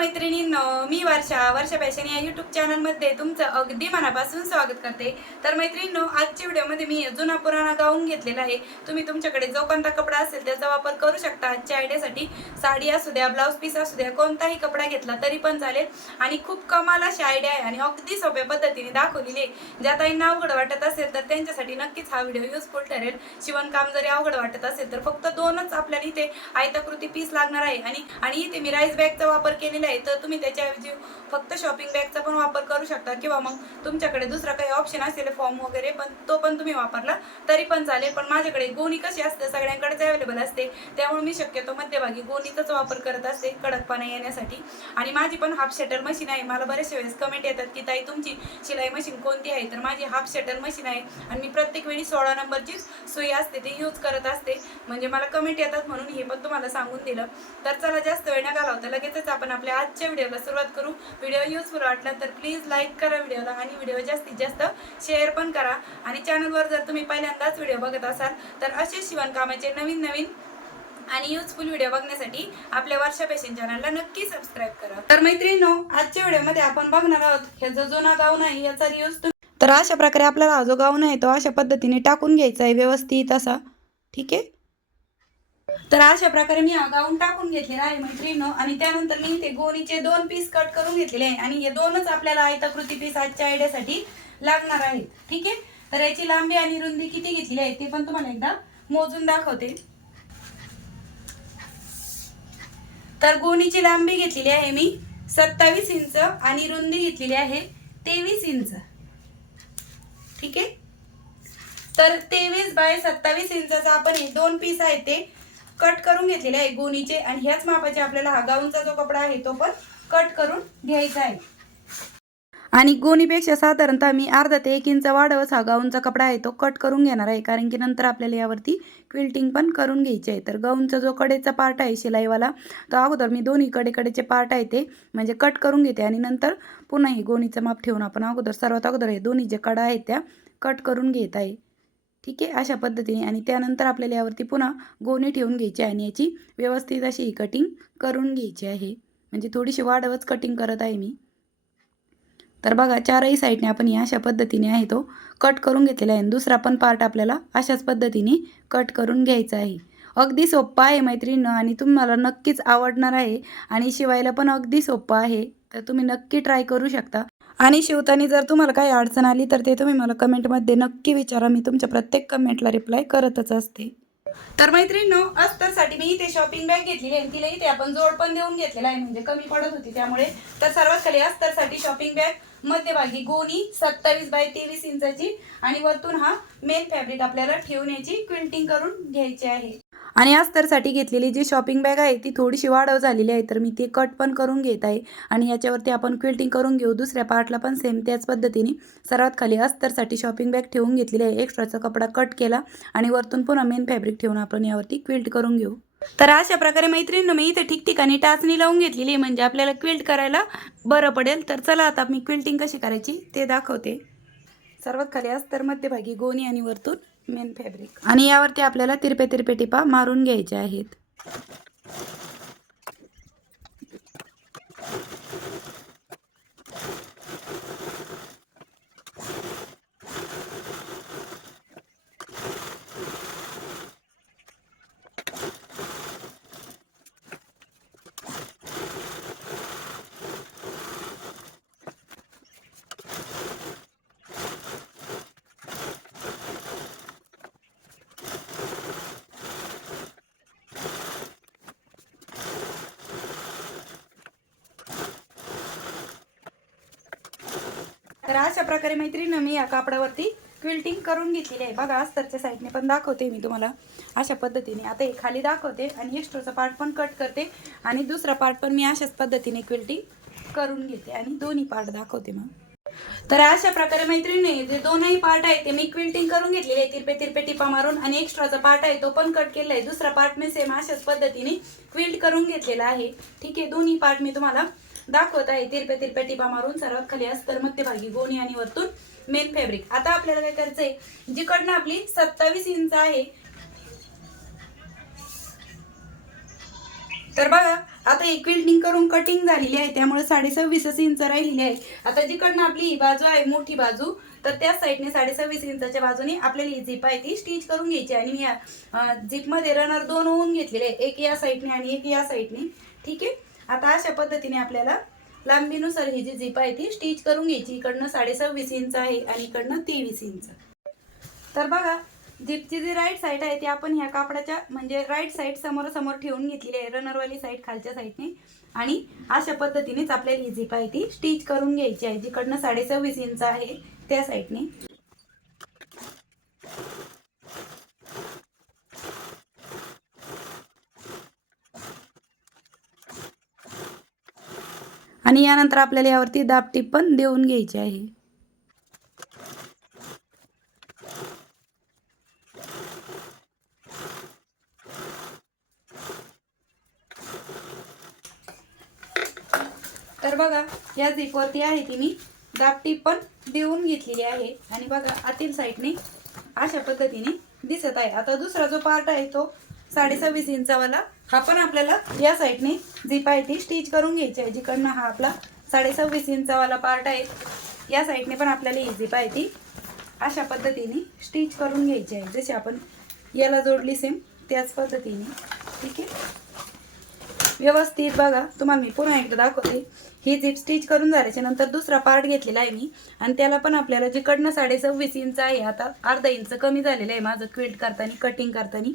मैत्रिणींनो मी वर्षा वर्षा फॅशन या युट्यूब चॅनलमध्ये तुमचं अगदी मनापासून स्वागत करते. तर मैत्रिणींनो आजच्या व्हिडिओमध्ये मी जुना पुराणा गाऊन घेतलेला आहे. तुम्ही तुमच्याकडे जो कोणता कपडा असेल त्याचा वापर करू शकता. आजच्या आयडियासाठी साडी असू द्या ब्लाऊज पीस असू द्या कोणताही कपडा घेतला तरी पण चालेल. आणि खूप कमाल अशी आयडिया आहे आणि अगदी सोप्या पद्धतीने दाखवलेली आहे. ज्या ताईंना अवघड वाटत असेल तर त्यांच्यासाठी नक्कीच हा व्हिडिओ युजफुल ठरेल. शिवणकाम जरी अवघड वाटत असेल तर फक्त दोनच आपल्याला इथे आयताकृती पीस लागणार आहे. आणि आणि इथे मी राईस बॅगचा वापर केलेला आहे. तर तुम्ही त्याच्याऐवजी फक्त शॉपिंग बॅगचा पण वापर करू शकता. किंवा मग तुमच्याकडे दुसरा काही ऑप्शन असेल फॉर्म वगैरे पण तो पण तुम्ही वापरला तरी पण चालेल. पण माझ्याकडे गोणी कशी असते सगळ्यांकडेच अवेलेबल असते. त्यामुळे मी शक्यतो मध्यभागी गोणीचाच वापर करत असते कडकपणा येण्यासाठी. आणि माझी पण हाफ शटर मशीन आहे. मला बरेचसे वेळेस कमेंट येतात की ताई तुमची शिलाई मशीन कोणती आहे? तर माझी हाफ शटर मशीन आहे. आणि मी प्रत्येक वेळी सोळा नंबरची सुई असते ते यूज करत असते. म्हणजे मला कमेंट येतात म्हणून हे पण तुम्हाला सांगून दिलं. तर चला जास्त वेळ न घालवता लगेचच आपण आपल्या आजच्या व्हिडिओला सुरुवात करू. व्हिडिओ युजफुल वाटला तर प्लीज लाईक करा व्हिडिओला आणि व्हिडिओ जास्तीत जास्त शेअर पण करा. आणि चॅनलवर जर तुम्ही पहिल्यांदाच व्हिडिओ बघत असाल तर असे शिवणकामाचे नवीन नवीन आणि युजफुल व्हिडिओ बघण्यासाठी आपल्या वर्षा पेशन चॅनलला नक्की सबस्क्राईब करा. तर मैत्रिणींनो आजच्या व्हिडिओमध्ये आपण बघणार आहोत ह्याचा जो जुना गाऊन आहे याचा यूज तर अशा प्रकारे आपल्याला हा जो गाऊन आहे तो अशा पद्धतीने टाकून घ्यायचा आहे व्यवस्थित असा. ठीक आहे? तर अशा प्रकारे मी हा गाऊन टाकून घेतलेला आहे मैत्रिणीनो. आणि त्यानंतर मी ते गोणीचे दोन पीस कट करून घेतलेले आहे. आणि हे दोनच आपल्याला आयताकृती पीस आजच्या आयडियासाठी लागणार आहेत. ठीक आहे? तर याची लांबी आणि रुंदी किती घेतलेली आहे ते पण तुम्हाला एकदा मोजून दाखवते. तर गोणीची लांबी घेतलेली आहे मी सत्तावीस इंच आणि रुंदी घेतलेली आहे तेवीस इंच. ठीक आहे? तर तेवीस बाय सत्तावीस इंचाचा आपण हे दोन पीस आहेत ते कट करून घेतलेले आहे गोणीचे आणि ह्याच मापाचे आपल्याला हा गाऊनचा जो कपडा आहे तो पण कट करून घ्यायचा आहे. आणि गोणीपेक्षा साधारणतः मी अर्धा ते एक इंच वाढवच हा गाऊनचा कपडा आहे तो कट करून घेणार आहे कारण की नंतर आपल्याला यावरती क्विल्टिंग पण करून घ्यायची आहे. तर गाऊनचा जो कडेचा पार्ट आहे शिलाईवाला तो अगोदर मी दोन्ही कडे कडेचे पार्ट आहे ते म्हणजे कट करून घेते आणि नंतर पुन्हा हे गोणीचं माप ठेवून आपण अगोदर सर्वात अगोदर हे दोन्ही जे कडा आहेत त्या कट करून घेत आहे. ठीक आहे? अशा पद्धतीने आणि त्यानंतर आपल्याला यावरती पुन्हा गोणी ठेवून घ्यायची आहे आणि याची व्यवस्थित अशी ही कटिंग करून घ्यायची आहे. म्हणजे थोडीशी वाढवच कटिंग करत आहे मी. तर बघा चारही साईडने आपण या अशा पद्धतीने आहे तो कट करून घेतलेला आहे. आणि दुसरा पण पार्ट आपल्याला अशाच पद्धतीने कट करून घ्यायचा आहे. अगदी सोप्पा आहे मैत्रिणीनं आणि तुम्हाला नक्कीच आवडणार आहे. आणि शिवायला पण अगदी सोप्पं आहे. तर तुम्ही नक्की ट्राय करू शकता. आणि शिवतानी जर तुम्हाला काही अडचण आली तर ते तुम्ही मला कमेंटमध्ये नक्की विचारा. मी तुमच्या प्रत्येक कमेंटला रिप्लाय करतच असते. तर मैत्रिणीनो अस्तरसाठी मी इथे शॉपिंग बॅग घेतलेली आहे तिला इथे आपण जोड पण देऊन घेतलेला आहे. म्हणजे कमी पडत होती त्यामुळे. तर सर्वात खाली अस्तरसाठी शॉपिंग बॅग मध्यभागी गोणी सत्तावीस बाय तेवीस इंचाची आणि वरतून हा मेन फॅब्रिक आपल्याला ठेवण्याची क्विंटिंग करून घ्यायची आहे. आणि अस्तरसाठी घेतलेली जी शॉपिंग बॅग आहे ती थोडीशी वाढव झालेली आहे तर मी ती कट पण करून घेत आहे. आणि याच्यावरती आपण क्विल्टिंग करून घेऊ. दुसऱ्या पार्टला पण सेम त्याच पद्धतीने. सर्वात खाली अस्तरसाठी शॉपिंग बॅग ठेवून घेतलेली आहे. एक्स्ट्राचा कपडा कट केला आणि वरतून पुन्हा मेन फॅब्रिक ठेवून आपण यावरती क्विल्ट करून घेऊ. तर अशा प्रकारे मैत्रिणीनं मी इथे ठिकठिकाणी टाचणी लावून घेतलेली आहे. म्हणजे आपल्याला क्विल्ट करायला बरं पडेल. तर चला आता मी क्विल्टिंग कशी करायची ते दाखवते. सर्वात खाली अस्तर मध्यभागी गोणी आणि वरतून मेन फॅब्रिक. आणि यावरती आपल्याला तिरपे तिरपे टिपा मारून घ्यायचे आहेत. तर अशा प्रकारे मैत्रिणं मी या कापडावरती क्विल्टिंग करून घेतलेली आहे. बघा अस्तरच्या साईडने पण दाखवते मी तुम्हाला. अशा पद्धतीने. आता हे खाली दाखवते आणि एक्स्ट्राचा पार्ट पण कट करते आणि दुसरा पार्ट पण मी अशाच पद्धतीने क्विल्टिंग करून घेते आणि दोन्ही पार्ट दाखवते मग. तर अशा प्रकारे मैत्रिणी जे दोनही पार्ट आहे ते मी क्विल्टिंग करून घेतलेले आहे. तिरपे तिरपे टिपा मारून आणि एक्स्ट्राचा पार्ट आहे तो पण कट केला आहे. दुसरा पार्ट मी सेम अशाच पद्धतीने क्विल्ट करून घेतलेला आहे. ठीक आहे दोन्ही पार्ट मी तुम्हाला दाखवत आहे. तिरप्या तिरप्या टिपा मारून सर्वात खाली अस्तर मध्यभागी गोणी आणि वरतून मेन फॅब्रिक आता आपल्याला काय करायचंय? जिकडनं आपली सत्तावीस इंच आहे तर बघा आता एक विल्डिंग करून कटिंग झालेली आहे. त्यामुळे साडे सव्वीसच इंच राहिलेली आहे. आता जिकडनं आपली ही बाजू आहे मोठी बाजू तर त्या साईडने साडे सव्वीस इंचाच्या बाजूने आपल्याला ही झिप आहे ती स्टिच करून घ्यायची. आणि मी या झिपमध्ये रनर दोन होऊन घेतलेले एक या साईडने आणि एक या साईडने ठीक आहे? आता अशा पद्धतीने आपल्याला लांबीनुसार ही जी झिप आहे ती स्टिच करून घ्यायची. इकडनं साडेसव्वीस इंच आहे आणि इकडनं तेवीस इंच. तर बघा जिपची जी राईट साईड आहे ती आपण ह्या कापडाच्या म्हणजे राईट साईड समोरासमोर ठेवून घेतलेली आहे रनरवाली साईड खालच्या साईडने आणि अशा पद्धतीनेच आपल्याला ही झिप आहे ती स्टिच करून घ्यायची आहे. जिकडनं साडेसव्वीस इंच आहे त्या साईडने आणि यानंतर आपल्याला यावरती दापटी पण देऊन घ्यायची आहे. तर बघा या झिपवरती आहे ती मी. दापटी पण देऊन घेतलेली आहे. आणि बघा आतील साईडने अशा पद्धतीने दिसत आहे. आता दुसरा जो पार्ट आहे तो साडेसव्वीस इंचावाला. हा पण आपल्याला या साईडने झिप आहे ती स्टिच करून घ्यायची आहे. जिकडनं हा आपला साडेसव्वीस इंचावाला पार्ट आहे या साईडने पण आपल्याला ही झिप आहे ती अशा पद्धतीने स्टिच करून घ्यायची आहे. जशी आपण याला जोडली सेम त्याच पद्धतीने. ठीक आहे? व्यवस्थित बघा. तुम्हाला मी पुन्हा एकदा दाखवते. ही झिप स्टिच करून झाल्याच्यानंतर दुसरा पार्ट घेतलेला आहे मी. आणि त्याला पण आपल्याला जिकडनं साडेसव्वीस इंच आहे आता अर्धा इंच कमी झालेलं आहे. माझं क्विल्ट करताना कटिंग करताना.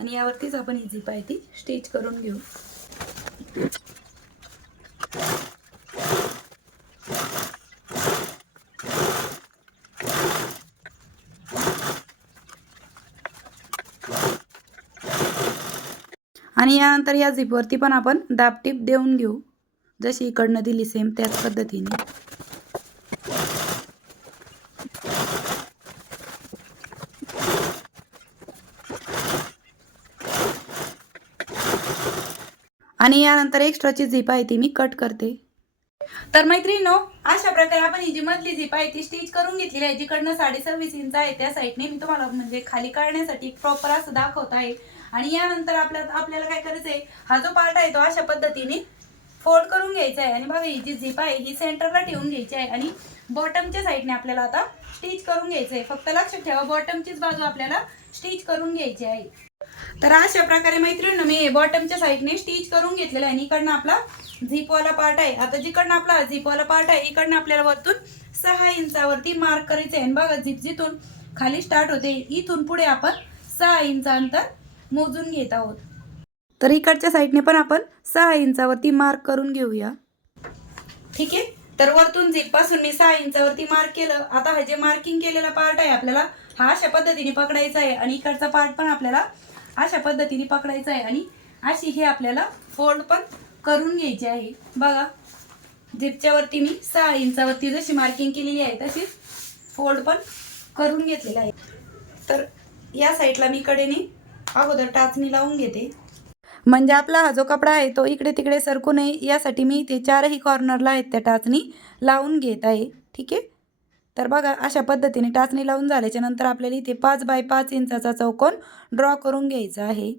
आणि यावरतीच आपण ही झिप आहे ती स्टिच करून घेऊ. आणि यानंतर या झिपवरती पण आपण दाबटीप देऊन घेऊ. जशी इकडनं दिली सेम त्याच पद्धतीने. आणि यानंतर एक्स्ट्राची झिप आहे ती मी कट करते. तर मैत्रिणीनो अशा प्रकारे आपण ही जी मधली झिप आहे ती स्टिच करून घेतलेली आहे जिकडनं साडे सव्वीस इंच आहे त्या साईडने मी तुम्हाला म्हणजे खाली काढण्यासाठी प्रॉपर असं दाखवत आहे. आणि यानंतर आपल्या आपल्याला काय करायचं आहे? हा जो पार्ट आहे तो अशा पद्धतीने फोल्ड करून घ्यायचा आहे. आणि बघा ही जी झिप आहे ही सेंटरला ठेवून घ्यायची आहे. आणि बॉटमच्या साईडने आपल्याला आता स्टिच करून घ्यायचं आहे. फक्त लक्षात ठेवा बॉटमचीच बाजू आपल्याला स्टिच करून घ्यायची आहे. तर अशा प्रकारे मैत्रिणी मी बॉटमच्या साईडने स्टिच करून घेतलेला आहे. आणि इकडनं आपला झिपवाला पार्ट आहे. आता जिकडनं आपला झिपवाला पार्ट आहे इकडनं आपल्याला वरतून सहा इंचावरती मार्क करायचं आहे. बघा झिप जिथून खाली स्टार्ट होते इथून पुढे आपण सहा इंच अंतर मोजून घेत आहोत. तर इकडच्या साईडने पण आपण सहा इंचावरती मार्क करून घेऊया. ठीक आहे? तर वरतून झिपपासून मी सहा इंचावरती मार्क केलं. आता हा जे मार्किंग केलेला पार्ट आहे आपल्याला हा अशा पद्धतीने पकडायचा आहे. आणि इकडचा पार्ट पण आपल्याला अशा पद्धतीने पकडायचं आहे आणि अशी हे आपल्याला फोल्ड पण करून घ्यायची आहे. बघा जिपच्यावरती मी सहा इंचावरती जशी मार्किंग केलेली आहे तशीच फोल्ड पण करून घेतलेलं आहे. तर या साईडला मी कडेने अगोदर टाचणी लावून घेते. म्हणजे आपला हा जो कपडा आहे तो इकडे तिकडे सरकू नये. यासाठी मी ते चारही कॉर्नरला आहेत त्या टाचणी लावून घेत आहे. ठीक आहे? तर बघा अशा पद्धतीने टाचणी लावून झाल्याच्यानंतर आपल्याला इथे पाच बाय पाच इंचाचा चौकोन ड्रॉ करून घ्यायचा आहे.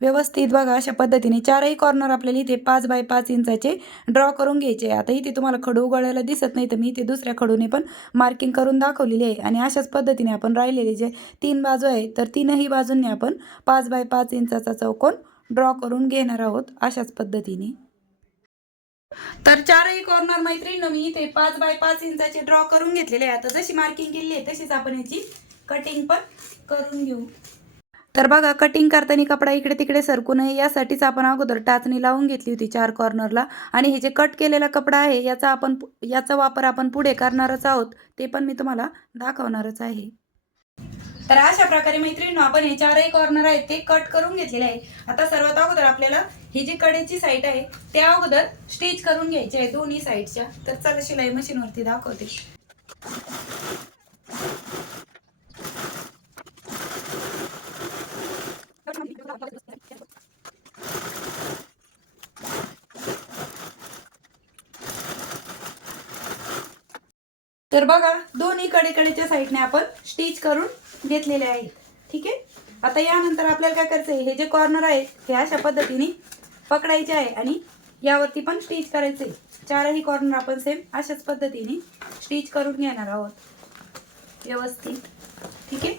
व्यवस्थित बघा अशा पद्धतीने चारही कॉर्नर आपल्याला इथे पाच बाय पाच इंचाचे ड्रॉ करून घ्यायचे आता इथे तुम्हाला खडू उघडायला दिसत नाही तर मी इथे दुसऱ्या खडूने पण मार्किंग करून दाखवलेली आहे. आणि अशाच पद्धतीने आपण राहिलेले जे तीन बाजू आहे तर तीनही बाजूंनी आपण पाच बाय पाच इंचाचा चौकोन ड्रॉ करून घेणार आहोत अशाच पद्धतीने. तर चारही कॉर्नर मैत्रिणी मी इथे पाच बाय पाच इंचाचे ड्रॉ करून घेतलेले आहे. आता जशी मार्किंग केली आहे तशीच आपण याची कटिंग पण करून घेऊ. तर बघा कटिंग करताना कपडा इकडे तिकडे सरकू नये यासाठीच आपण अगोदर टाचणी लावून घेतली होती चार कॉर्नरला आणि हे जे कट केलेला कपडा आहे याचा आपण याचा वापर आपण पुढे करणारच आहोत ते पण मी तुम्हाला दाखवणारच आहे. तर अशा प्रकारे मैत्रिणी आपण हे चारही कॉर्नर आहेत ते कट करून घेतलेले आहे. आता सर्वात अगोदर आपल्याला ही जी कडेची साईड आहे त्या अगोदर स्टिच करून घ्यायची आहे दोन्ही साईडच्या तर चला शिलाई मशीनवरती दाखवते. तर बघा दोन्ही कडेकडेच्या साईडने आपण स्टिच करून घेतलेले आहेत. ठीक आहे? आता यानंतर आपल्याला काय करायचं आहे हे जे कॉर्नर आहेत हे अशा पद्धतीने पकडायचे आहे आणि यावरती पण स्टिच करायचे चारही कॉर्नर आपण सेम अशाच पद्धतीने स्टिच करून घेणार आहोत. व्यवस्थित. ठीक आहे?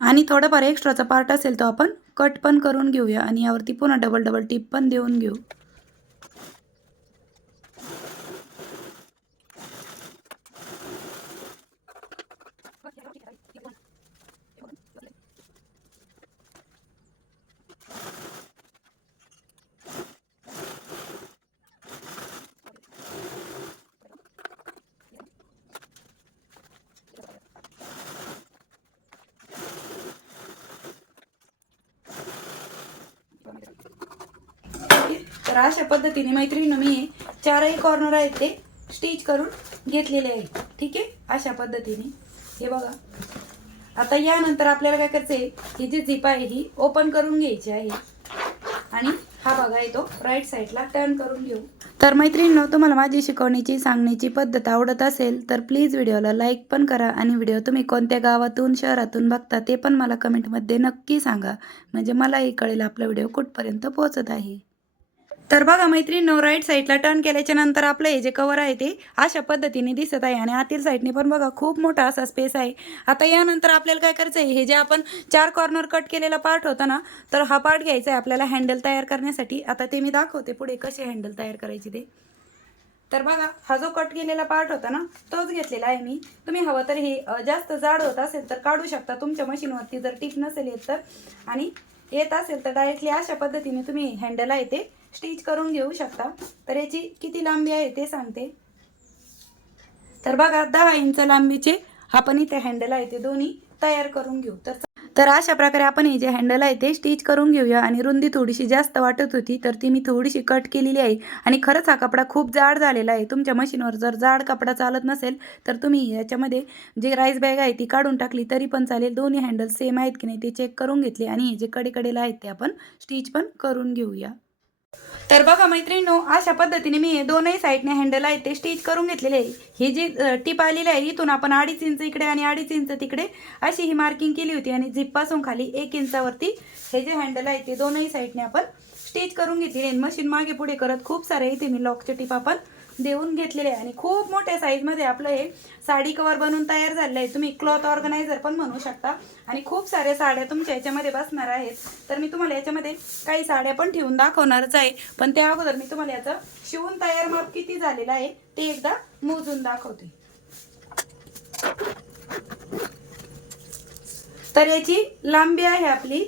आणि थोडंफार एक्स्ट्राचा पार्ट असेल तो आपण कट पण करून घेऊया आणि यावरती पुन्हा डबल डबल टिप पण देऊन घेऊ. तर अशा पद्धतीने मैत्रिणी मी चारही कॉर्नर आहेत ते स्टिच करून घेतलेले आहेत. ठीक आहे? अशा पद्धतीने. हे बघा. आता यानंतर आपल्याला काय करायचं आहे ही जी झिप आहे ही ओपन करून घ्यायची आहे. आणि हा बघा येतो राईट साईडला टर्न करून घेऊ. तर मैत्रिणींनो तुम्हाला माझी शिकवण्याची सांगण्याची पद्धत आवडत असेल तर प्लीज व्हिडिओला लाईक पण करा आणि व्हिडिओ तुम्ही कोणत्या गावातून शहरातून बघता ते पण मला कमेंटमध्ये नक्की सांगा. म्हणजे मलाही कळेल आपला व्हिडिओ कुठपर्यंत पोहोचत आहे. तर बघा मैत्रीण राईट साईडला टर्न केल्याच्यानंतर आपलं हे जे कवर आहे ते अशा पद्धतीने दिसत आहे. आणि आतील साईडने पण बघा खूप मोठा असा स्पेस आहे. आता यानंतर आपल्याला काय करायचं आहे हे जे आपण चार कॉर्नर कट केलेला पार्ट होता ना तर हा पार्ट घ्यायचा आहे आपल्याला हँडल तयार करण्यासाठी. आता ते मी दाखवते पुढे कसे हँडल तयार करायचे ते. तर बघा हा जो कट केलेला पार्ट होता ना तोच घेतलेला आहे मी. तुम्ही हवं तर हे जास्त जाड होत असेल तर काढू शकता. तुमच्या मशीनवरती जर टिप नसेल येत तर. आणि येत असेल तर डायरेक्टली अशा पद्धतीने तुम्ही हँडल आहे ते स्टिच करून घेऊ शकता. तर याची किती लांबी आहे ते सांगते. तर बघा दहा इंच लांबीचे आपण इथे हँडल आहे ते दोन्ही तयार करून घेऊ. तर तर अशा प्रकारे आपण हे जे हँडल आहे ते स्टिच करून घेऊया. आणि रुंदी थोडीशी जास्त वाटत होती तर ती मी थोडीशी कट केलेली आहे. आणि खरंच हा कपडा खूप जाड झालेला आहे. तुमच्या मशीनवर जर जाड कपडा चालत नसेल तर तुम्ही याच्यामध्ये जे राईस बॅग आहे ती काढून टाकली तरी पण चालेल. दोन्ही हँडल सेम आहेत की नाही ते चेक करून घेतले. आणि हे जे कडेकडेला आहेत ते आपण स्टिच पण करून घेऊया. तर बघा मैत्रिणीनो अशा पद्धतीने मी दोनही साईडने हँडल आहे ते स्टिच करून घेतलेले आहे. ही जी टीप आलेली आहे इथून आपण अडीच इंच इकडे आणि अडीच इंच तिकडे अशी ही मार्किंग केली होती आणि झिपपासून खाली एक इंचावरती हे जे हँडल आहे ते दोनही साईडने आपण स्टिच करून घेतलेली आहे. मशीन मागे पुढे करत खूप सारे इथे मी लॉकचे टीप आपण देऊन घेतलेले आहे. आणि खूप मोठ्या साईजमध्ये आपलं हे साडी कवर बनवून तयार झालेलं आहे. तुम्ही क्लॉथ ऑर्गनायझर पण म्हणू शकता. आणि खूप साऱ्या साड्या तुमच्या याच्यामध्ये बसणार आहेत. तर मी तुम्हाला याच्यामध्ये काही साड्या पण ठेवून दाखवणारच आहे. पण त्या अगोदर मी तुम्हाला याचं शिवून तयार माप किती झालेलं आहे ते एकदा मोजून दाखवते. तर याची लांबी आहे आपली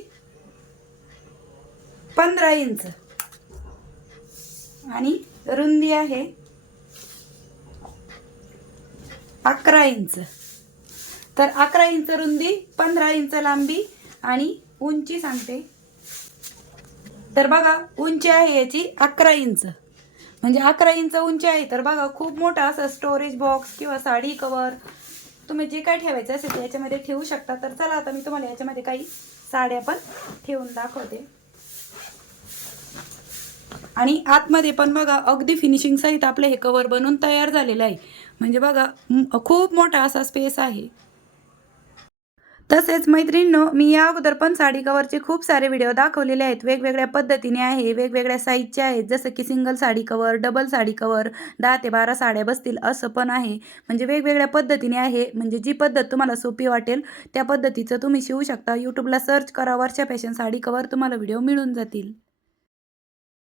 पंधरा इंच. आणि रुंदी आहे अकरा इंच. तर अकरा इंच रुंदी पंधरा इंच लांबी आणि उंची सांगते. तर बघा उंची आहे याची अकरा इंच. म्हणजे अकरा इंच उंची आहे तर बघा खूप मोठा असं स्टोरेज बॉक्स किंवा साडी कवर तुम्ही जे काय ठेवायचं असेल ते याच्यामध्ये ठेवू शकता. तर चला आता मी तुम्हाला याच्यामध्ये काही साड्या पण ठेवून दाखवते. आणि आतमध्ये पण बघा अगदी फिनिशिंग सहित आपलं हे कवर बनून तयार झालेलं आहे. म्हणजे बघा खूप मोठा असा स्पेस आहे. तसेच मैत्रिणींनो मी या अगोदर पण साडी कवरचे खूप सारे व्हिडिओ दाखवलेले आहेत. वेगवेगळ्या पद्धतीने आहे वेगवेगळ्या साईजचे आहेत. जसं की single sari cover double sari cover दहा ते बारा साड्या बसतील असं पण आहे. म्हणजे वेगवेगळ्या पद्धतीने आहे म्हणजे जी पद्धत तुम्हाला सोपी वाटेल त्या पद्धतीचं तुम्ही शिवू शकता. यूट्यूबला सर्च करा वर्षा फॅशन साडी कवर तुम्हाला व्हिडिओ मिळून जातील.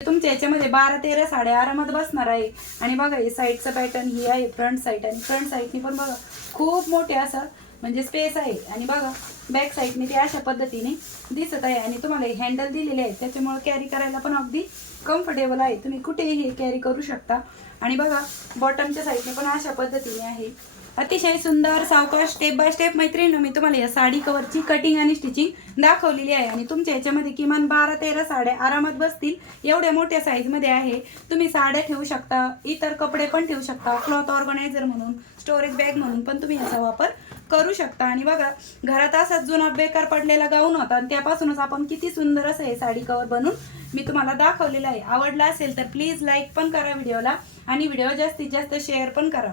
तुमच्या याच्यामध्ये बारा तेरा साड्या आरामात बसणार आहे. आणि बघा हे साईडचं पॅटर्न ही आहे फ्रंट साईड आणि फ्रंट साईडनी पण बघा खूप मोठे असं म्हणजे स्पेस आहे. आणि बघा बॅक साईडने ते अशा पद्धतीने दिसत आहे. आणि तुम्हाला हँडल दिलेले आहेत. त्याच्यामुळे कॅरी करायला पण अगदी कम्फर्टेबल आहे. तुम्ही कुठेही हे कॅरी करू शकता. आणि बघा बॉटमच्या साईडने पण अशा पद्धतीने आहे. अतिशय सुंदर सावकाश स्टेप बाय स्टेप मैत्रिणी मी तुम्हाला या साडी कवरची कटिंग आणि स्टिचिंग दाखवलेली आहे. आणि तुमच्या याच्यामध्ये किमान बारा तेरा साड्या आरामात बसतील. एवढ्या मोठ्या साईजमध्ये आहे. तुम्ही साड्या ठेवू शकता इतर कपडे पण ठेवू शकता क्लॉथ ऑर्गनायझर म्हणून स्टोरेज बॅग म्हणून पण तुम्ही याचा वापर करू शकता. आणि बघा घरात असाच जुना बेकार पडलेला गाऊन होता आणि त्यापासूनच आपण किती सुंदर असं हे साडी कवर बनवून मी तुम्हाला दाखवलेलं आहे. आवडला असेल तर प्लीज लाईक पण करा व्हिडिओला आणि व्हिडिओ जास्तीत जास्त शेअर पण करा.